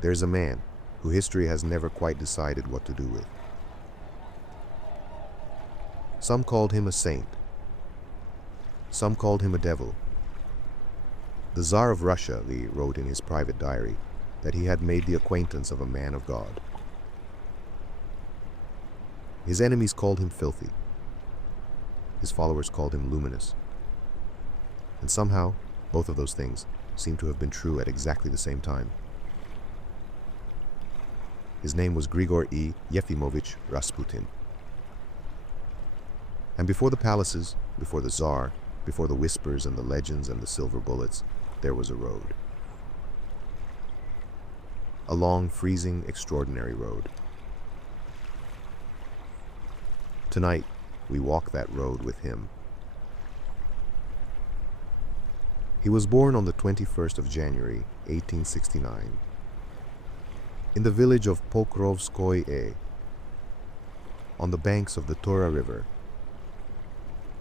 There's a man who history has never quite decided what to do with. Some called him a saint. Some called him a devil. The Tsar of Russia, Lee wrote in his private diary that he had made the acquaintance of a man of God. His enemies called him filthy. His followers called him luminous. And somehow, both of those things seem to have been true at exactly the same time. His name was Grigor I. Yefimovich Rasputin. And before the palaces, before the Tsar, before the whispers and the legends and the silver bullets, there was a road. A long, freezing, extraordinary road. Tonight, we walk that road with him. He was born on the 21st of January, 1869, in the village of Pokrovskoye, on the banks of the Tura River,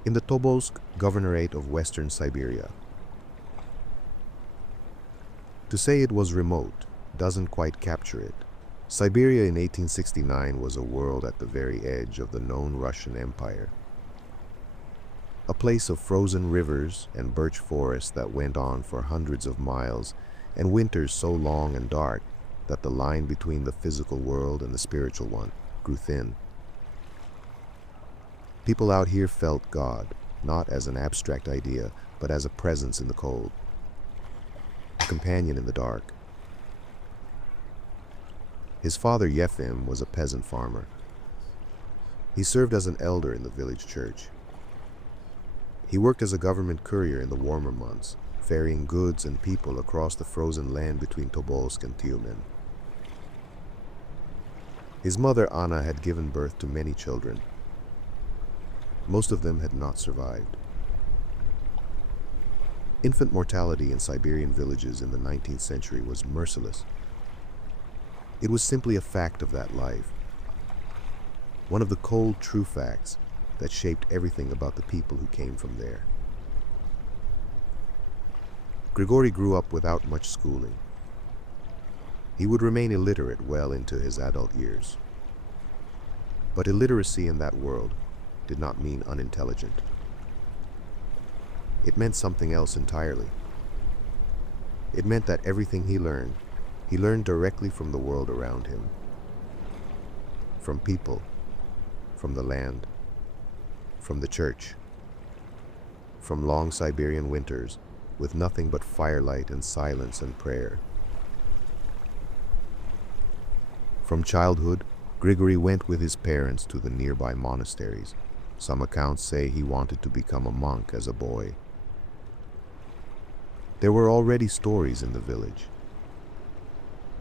in the Tobolsk governorate of Western Siberia. To say it was remote doesn't quite capture it. Siberia in 1869 was a world at the very edge of the known Russian Empire. A place of frozen rivers and birch forests that went on for hundreds of miles, and winters so long and dark that the line between the physical world and the spiritual one grew thin. People out here felt God, not as an abstract idea, but as a presence in the cold, a companion in the dark. His father, Yefim, was a peasant farmer. He served as an elder in the village church. He worked as a government courier in the warmer months, ferrying goods and people across the frozen land between Tobolsk and Tyumen. His mother, Anna, had given birth to many children. Most of them had not survived. Infant mortality in Siberian villages in the 19th century was merciless. It was simply a fact of that life. One of the cold, true facts that shaped everything about the people who came from there. Grigory grew up without much schooling. He would remain illiterate well into his adult years. But illiteracy in that world did not mean unintelligent. It meant something else entirely. It meant that everything he learned directly from the world around him. From people, from the land, from the church, from long Siberian winters with nothing but firelight and silence and prayer. From childhood, Grigory went with his parents to the nearby monasteries. Some accounts say he wanted to become a monk as a boy. There were already stories in the village.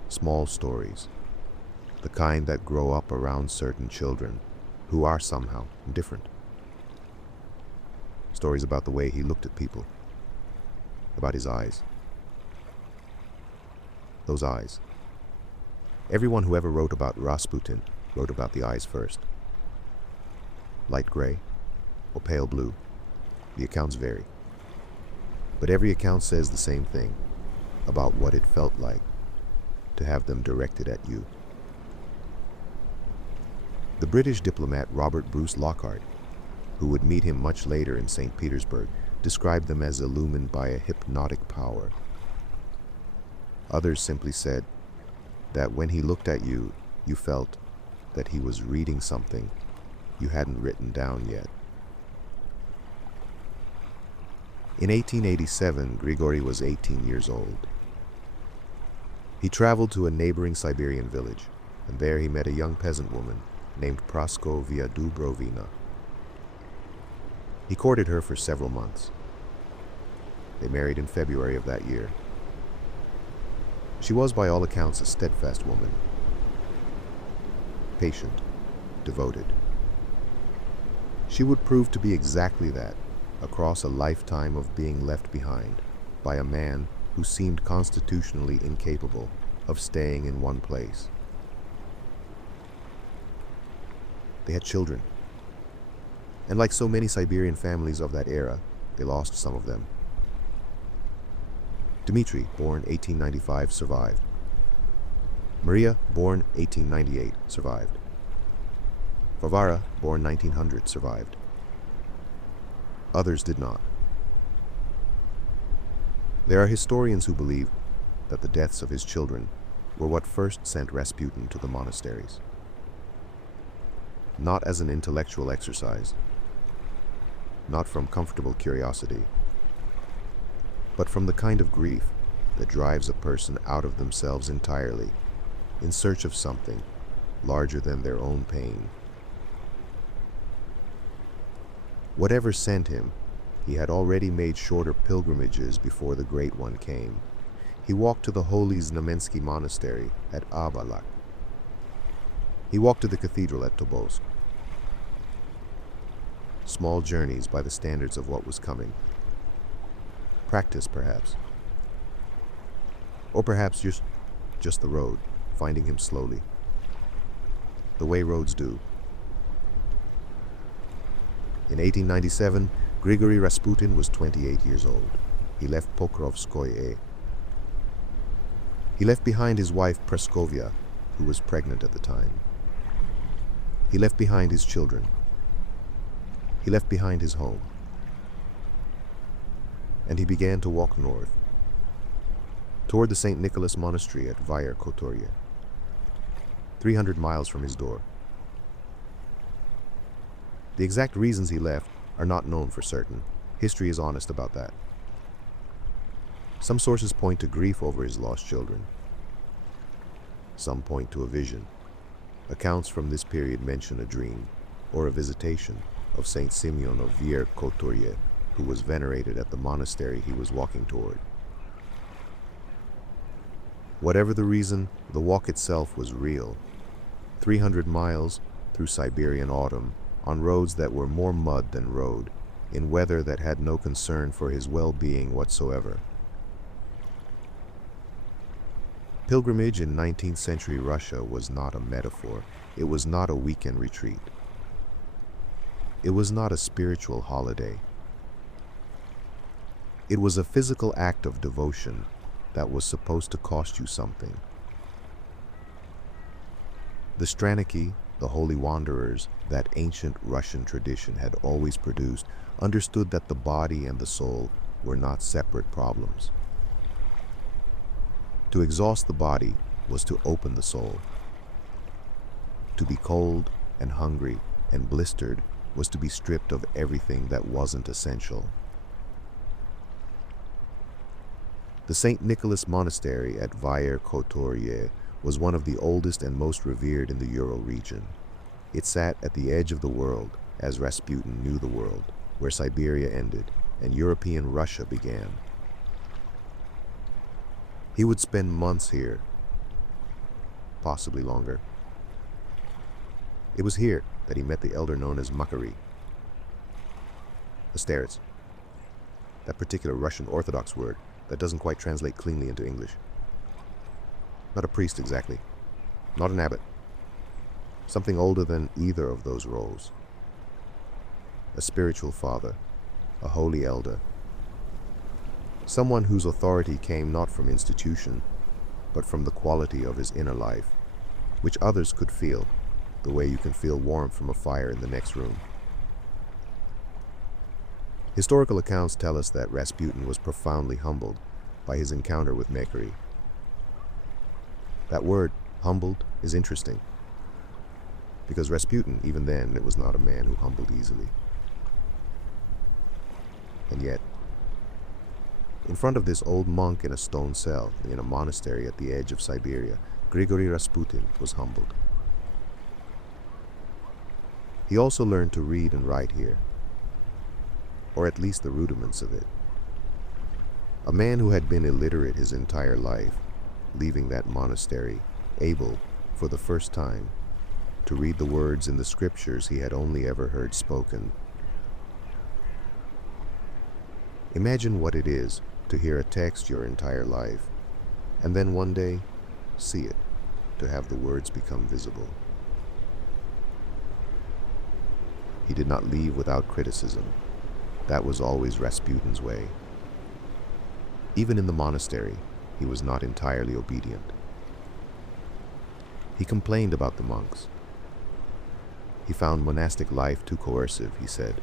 Small stories, the kind that grow up around certain children who are somehow different. Stories about the way he looked at people, about his eyes. Those eyes. Everyone who ever wrote about Rasputin wrote about the eyes first. Light gray or pale blue, the accounts vary. But every account says the same thing about what it felt like to have them directed at you. The British diplomat Robert Bruce Lockhart, who would meet him much later in St. Petersburg, described them as illumined by a hypnotic power. Others simply said that when he looked at you, you felt that he was reading something you hadn't written down yet. In 1887, Grigory was 18 years old. He traveled to a neighboring Siberian village, and there he met a young peasant woman named Praskovia Dubrovina. He courted her for several months. They married in February of that year. She was, by all accounts, a steadfast woman, patient, devoted. She would prove to be exactly that, across a lifetime of being left behind by a man who seemed constitutionally incapable of staying in one place. They had children, and like so many Siberian families of that era, they lost some of them. Dmitri, born 1895, survived. Maria, born 1898, survived. Varvara, born 1900, survived. Others did not. There are historians who believe that the deaths of his children were what first sent Rasputin to the monasteries. Not as an intellectual exercise, not from comfortable curiosity, but from the kind of grief that drives a person out of themselves entirely, in search of something larger than their own pain. Whatever sent him, he had already made shorter pilgrimages before the Great One came. He walked to the holy Znamensky Monastery at Avalak. He walked to the cathedral at Tobolsk. Small journeys by the standards of what was coming. Practice, perhaps. Or perhaps just the road, finding him slowly. The way roads do. In 1897, Grigory Rasputin was 28 years old. He left Pokrovskoye. He left behind his wife Praskovia, who was pregnant at the time. He left behind his children. He left behind his home. And he began to walk north, toward the St. Nicholas Monastery at Vyar-Kotorye, 300 miles from his door. The exact reasons he left are not known for certain. History is honest about that. Some sources point to grief over his lost children. Some point to a vision. Accounts from this period mention a dream or a visitation of Saint Simeon of Vyar-Kotorye, who was venerated at the monastery he was walking toward. Whatever the reason, the walk itself was real. 300 miles through Siberian autumn, on roads that were more mud than road, in weather that had no concern for his well-being whatsoever. Pilgrimage in 19th century Russia was not a metaphor. It was not a weekend retreat. It was not a spiritual holiday. It was a physical act of devotion that was supposed to cost you something. The Straniki, the holy wanderers that ancient Russian tradition had always produced, understood that the body and the soul were not separate problems. To exhaust the body was to open the soul. To be cold and hungry and blistered was to be stripped of everything that wasn't essential. The St. Nicholas Monastery at Vyar-Kotorye was one of the oldest and most revered in the Ural region. It sat at the edge of the world, as Rasputin knew the world, where Siberia ended and European Russia began. He would spend months here, possibly longer. It was here that he met the elder known as Makary, the starets, that particular Russian Orthodox word that doesn't quite translate cleanly into English. Not a priest exactly, not an abbot, something older than either of those roles. A spiritual father, a holy elder, someone whose authority came not from institution, but from the quality of his inner life, which others could feel, the way you can feel warmth from a fire in the next room. Historical accounts tell us that Rasputin was profoundly humbled by his encounter with Makary. That word, humbled, is interesting, because Rasputin, even then, it was not a man who humbled easily. And yet, in front of this old monk in a stone cell in a monastery at the edge of Siberia, Grigory Rasputin was humbled. He also learned to read and write here, or at least the rudiments of it. A man who had been illiterate his entire life, leaving that monastery, able, for the first time, to read the words in the scriptures he had only ever heard spoken. Imagine what it is to hear a text your entire life, and then one day, see it, to have the words become visible. He did not leave without criticism. That was always Rasputin's way. Even in the monastery, he was not entirely obedient. He complained about the monks. He found monastic life too coercive, he said,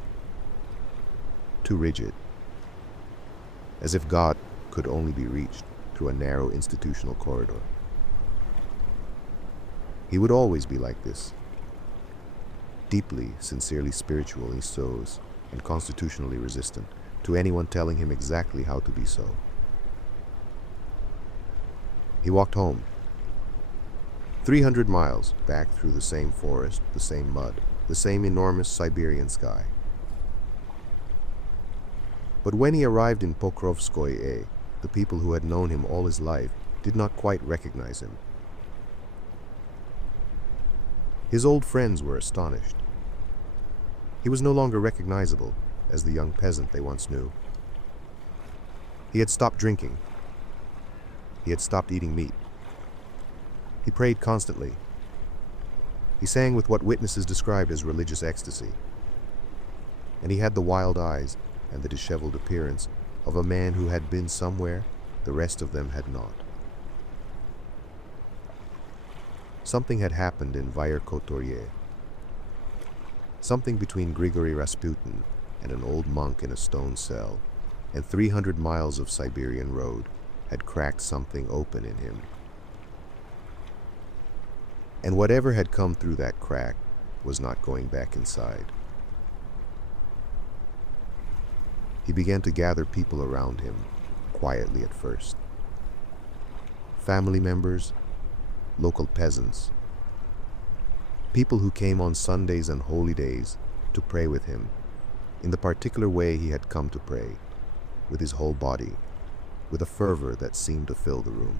too rigid, as if God could only be reached through a narrow institutional corridor. He would always be like this, deeply, sincerely spiritual in stoics and constitutionally resistant to anyone telling him exactly how to be so. He walked home, 300 miles back through the same forest, the same mud, the same enormous Siberian sky. But when he arrived in Pokrovskoye, the people who had known him all his life did not quite recognize him. His old friends were astonished. He was no longer recognizable as the young peasant they once knew. He had stopped drinking. He had stopped eating meat. He prayed constantly. He sang with what witnesses described as religious ecstasy. And he had the wild eyes and the disheveled appearance of a man who had been somewhere the rest of them had not. Something had happened in Vyerkotorye. Something between Grigory Rasputin and an old monk in a stone cell and 300 miles of Siberian road had cracked something open in him. And whatever had come through that crack was not going back inside. He began to gather people around him, quietly at first. Family members, local peasants, people who came on Sundays and holy days to pray with him in the particular way he had come to pray, with his whole body, with a fervor that seemed to fill the room.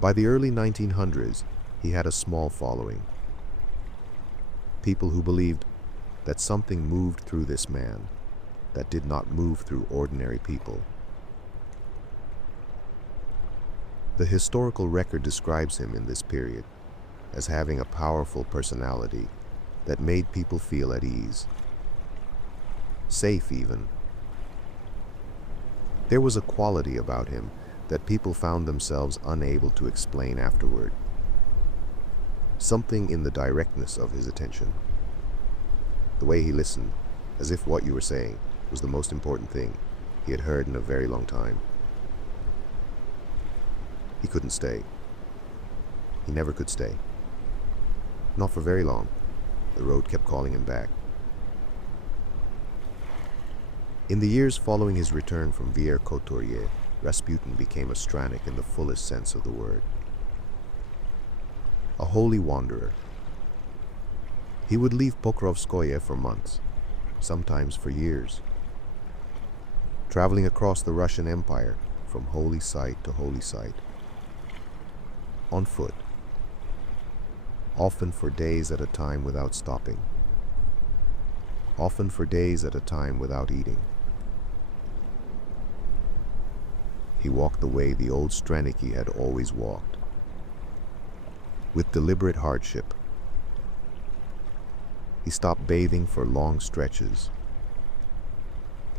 By the early 1900s, he had a small following. People who believed that something moved through this man that did not move through ordinary people. The historical record describes him in this period as having a powerful personality that made people feel at ease, safe even. There was a quality about him that people found themselves unable to explain afterward. Something in the directness of his attention. The way he listened, as if what you were saying was the most important thing he had heard in a very long time. He couldn't stay. He never could stay. Not for very long. The road kept calling him back. In the years following his return from Vyerkotorye, Rasputin became a Stranik in the fullest sense of the word. A holy wanderer. He would leave Pokrovskoye for months, sometimes for years, traveling across the Russian Empire from holy site to holy site, on foot, often for days at a time without stopping, often for days at a time without eating. He walked the way the old Straniki had always walked, with deliberate hardship. He stopped bathing for long stretches.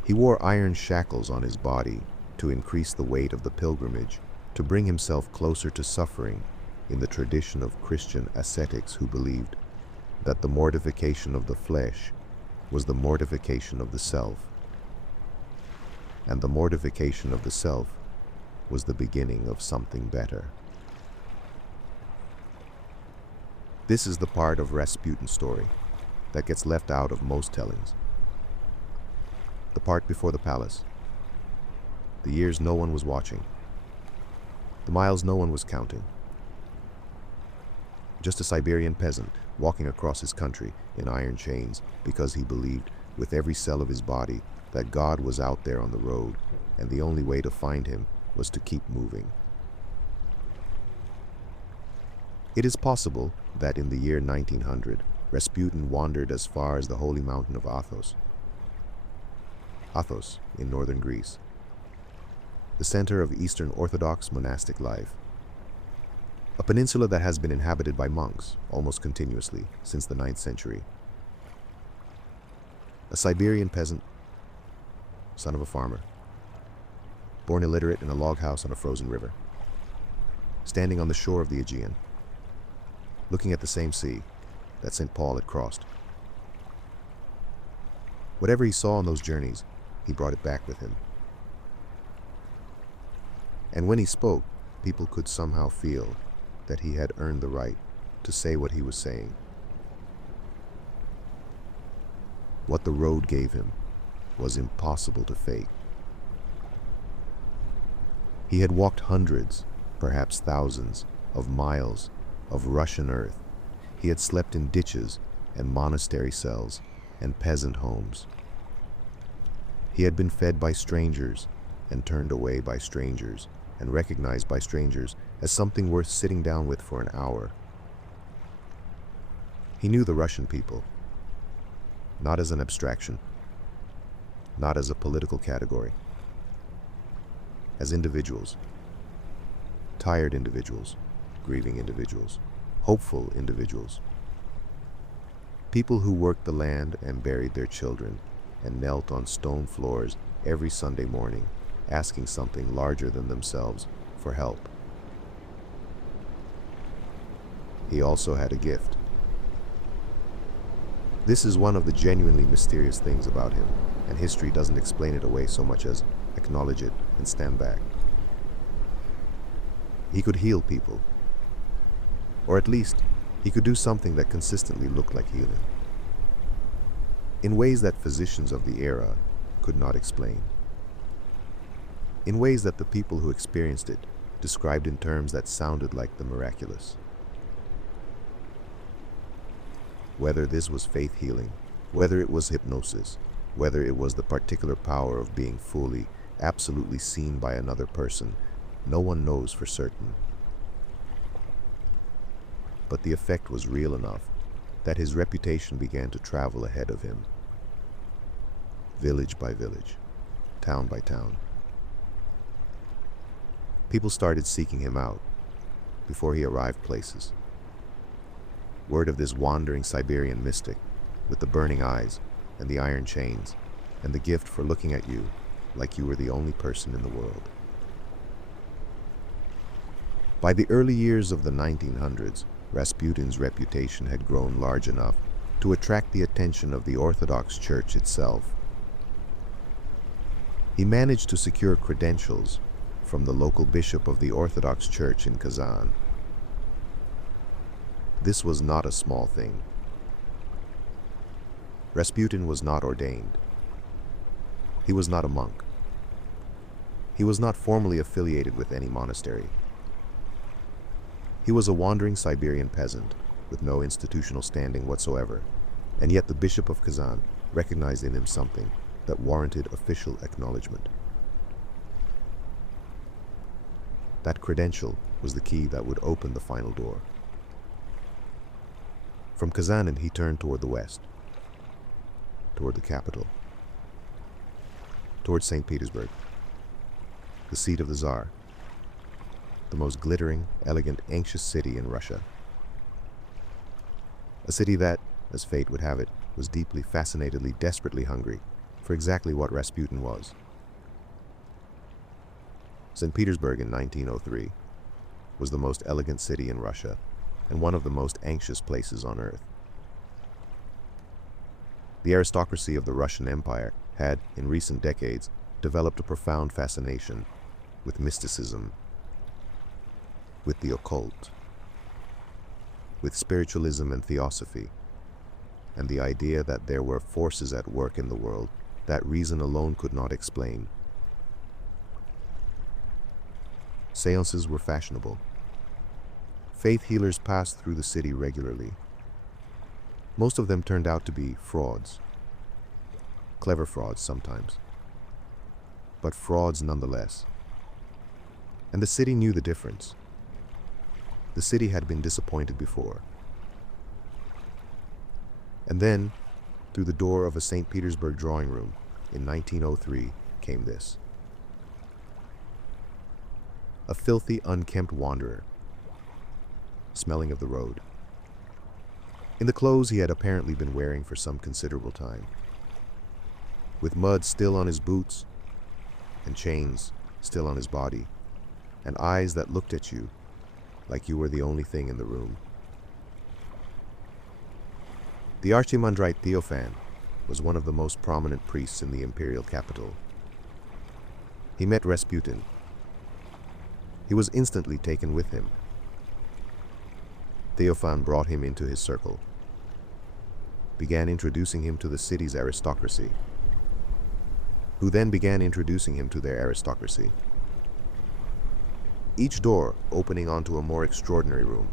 He wore iron shackles on his body to increase the weight of the pilgrimage, to bring himself closer to suffering in the tradition of Christian ascetics who believed that the mortification of the flesh was the mortification of the self, and the mortification of the self was the beginning of something better. This is the part of Rasputin's story that gets left out of most tellings. The part before the palace. The years no one was watching. The miles no one was counting. Just a Siberian peasant walking across his country in iron chains because he believed with every cell of his body that God was out there on the road, and the only way to find him was to keep moving. It is possible that in the year 1900, Rasputin wandered as far as the holy mountain of Athos. Athos, in northern Greece, the center of Eastern Orthodox monastic life. A peninsula that has been inhabited by monks almost continuously since the 9th century. A Siberian peasant, son of a farmer, born illiterate in a log house on a frozen river. standing on the shore of the Aegean, looking at the same sea that St. Paul had crossed. Whatever he saw on those journeys, he brought it back with him. And when he spoke, people could somehow feel that he had earned the right to say what he was saying. What the road gave him was impossible to fake. He had walked hundreds, perhaps thousands, of miles of Russian earth. He had slept in ditches and monastery cells and peasant homes. He had been fed by strangers and turned away by strangers and recognized by strangers as something worth sitting down with for an hour. He knew the Russian people, not as an abstraction, not as a political category, as individuals, tired individuals, grieving individuals, hopeful individuals, people who worked the land and buried their children and knelt on stone floors every Sunday morning, asking something larger than themselves for help. He also had a gift. This is one of the genuinely mysterious things about him, and history doesn't explain it away so much as acknowledge it and stand back. He could heal people, or at least he could do something that consistently looked like healing, in ways that physicians of the era could not explain, in ways that the people who experienced it described in terms that sounded like the miraculous. Whether this was faith healing, whether it was hypnosis, whether it was the particular power of being fully, absolutely seen by another person, no one knows for certain. But the effect was real enough that his reputation began to travel ahead of him, village by village, town by town. People started seeking him out before he arrived places. Word of this wandering Siberian mystic with the burning eyes and the iron chains and the gift for looking at you like you were the only person in the world. By the early years of the 1900s, Rasputin's reputation had grown large enough to attract the attention of the Orthodox Church itself. He managed to secure credentials from the local bishop of the Orthodox Church in Kazan. This was not a small thing. Rasputin was not ordained. He was not a monk. He was not formally affiliated with any monastery. He was a wandering Siberian peasant with no institutional standing whatsoever, and yet the bishop of Kazan recognized in him something that warranted official acknowledgement. That credential was the key that would open the final door. From Kazan, he turned toward the west, toward the capital, toward St. Petersburg, the seat of the Tsar, the most glittering, elegant, anxious city in Russia. A city that, as fate would have it, was deeply, fascinatedly, desperately hungry for exactly what Rasputin was. St. Petersburg in 1903 was the most elegant city in Russia and one of the most anxious places on earth. The aristocracy of the Russian Empire had, in recent decades, developed a profound fascination with mysticism, with the occult, with spiritualism and theosophy, and the idea that there were forces at work in the world that reason alone could not explain. Seances were fashionable. Faith healers passed through the city regularly. Most of them turned out to be frauds. Clever frauds sometimes, but frauds nonetheless. And the city knew the difference. The city had been disappointed before. And then, through the door of a St. Petersburg drawing room in 1903 came this. A filthy, unkempt wanderer, smelling of the road, in the clothes he had apparently been wearing for some considerable time, with mud still on his boots and chains still on his body, and eyes that looked at you like you were the only thing in the room. The Archimandrite Theophan was one of the most prominent priests in the imperial capital. He met Rasputin. He was instantly taken with him. Theophan brought him into his circle, began introducing him to the city's aristocracy, who then began introducing him to their aristocracy, each door opening onto a more extraordinary room.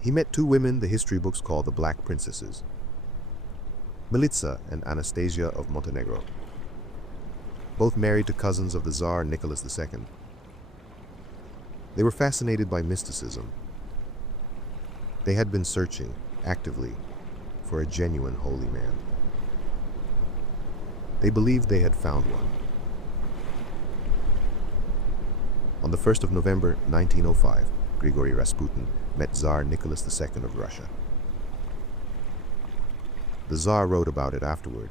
He met two women the history books call the Black Princesses, Militsa and Anastasia of Montenegro, both married to cousins of the Tsar Nicholas II. They were fascinated by mysticism. They had been searching, actively, for a genuine holy man. They believed they had found one. On the 1st of November 1905, Grigory Rasputin met Tsar Nicholas II of Russia. The Tsar wrote about it afterward,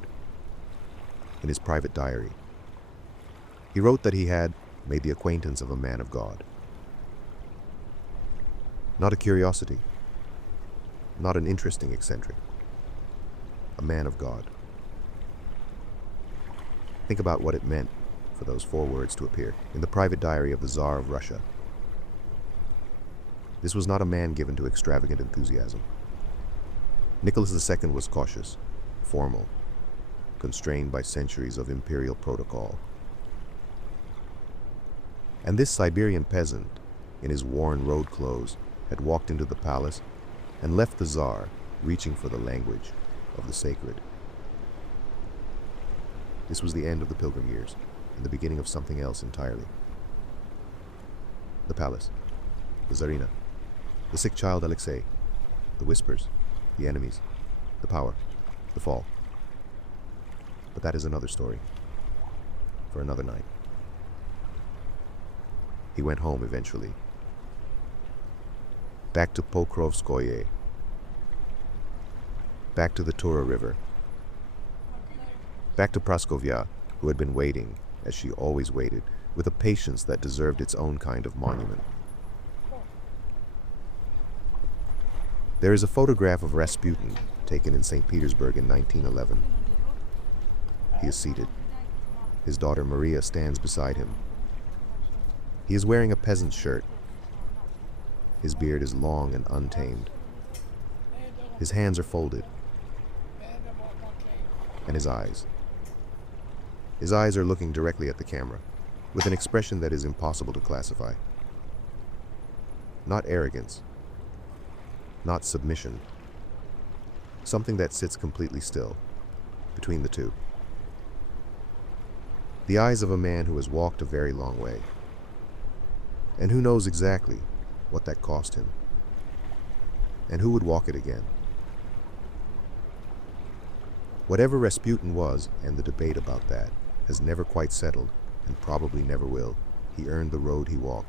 in his private diary. He wrote that he had made the acquaintance of a man of God. Not a curiosity, not an interesting eccentric, a man of God. Think about what it meant for those four words to appear in the private diary of the Tsar of Russia. This was not a man given to extravagant enthusiasm. Nicholas II was cautious, formal, constrained by centuries of imperial protocol. And this Siberian peasant, in his worn road clothes, had walked into the palace and left the Tsar reaching for the language of the sacred. This was the end of the pilgrim years and the beginning of something else entirely. The palace, the Tsarina, the sick child Alexei, the whispers, the enemies, the power, the fall. But that is another story, for another night. He went home eventually. Back to Pokrovskoye. Back to the Tura River. Back to Praskovia, who had been waiting, as she always waited, with a patience that deserved its own kind of monument. There is a photograph of Rasputin taken in St. Petersburg in 1911. He is seated. His daughter Maria stands beside him. He is wearing a peasant's shirt. His beard is long and untamed. His hands are folded. And his eyes. His eyes are looking directly at the camera, with an expression that is impossible to classify. Not arrogance. Not submission. Something that sits completely still, between the two. The eyes of a man who has walked a very long way, and who knows exactly what that cost him, and who would walk it again. Whatever Rasputin was, and the debate about that, has never quite settled, and probably never will. He earned the road he walked.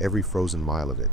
Every frozen mile of it,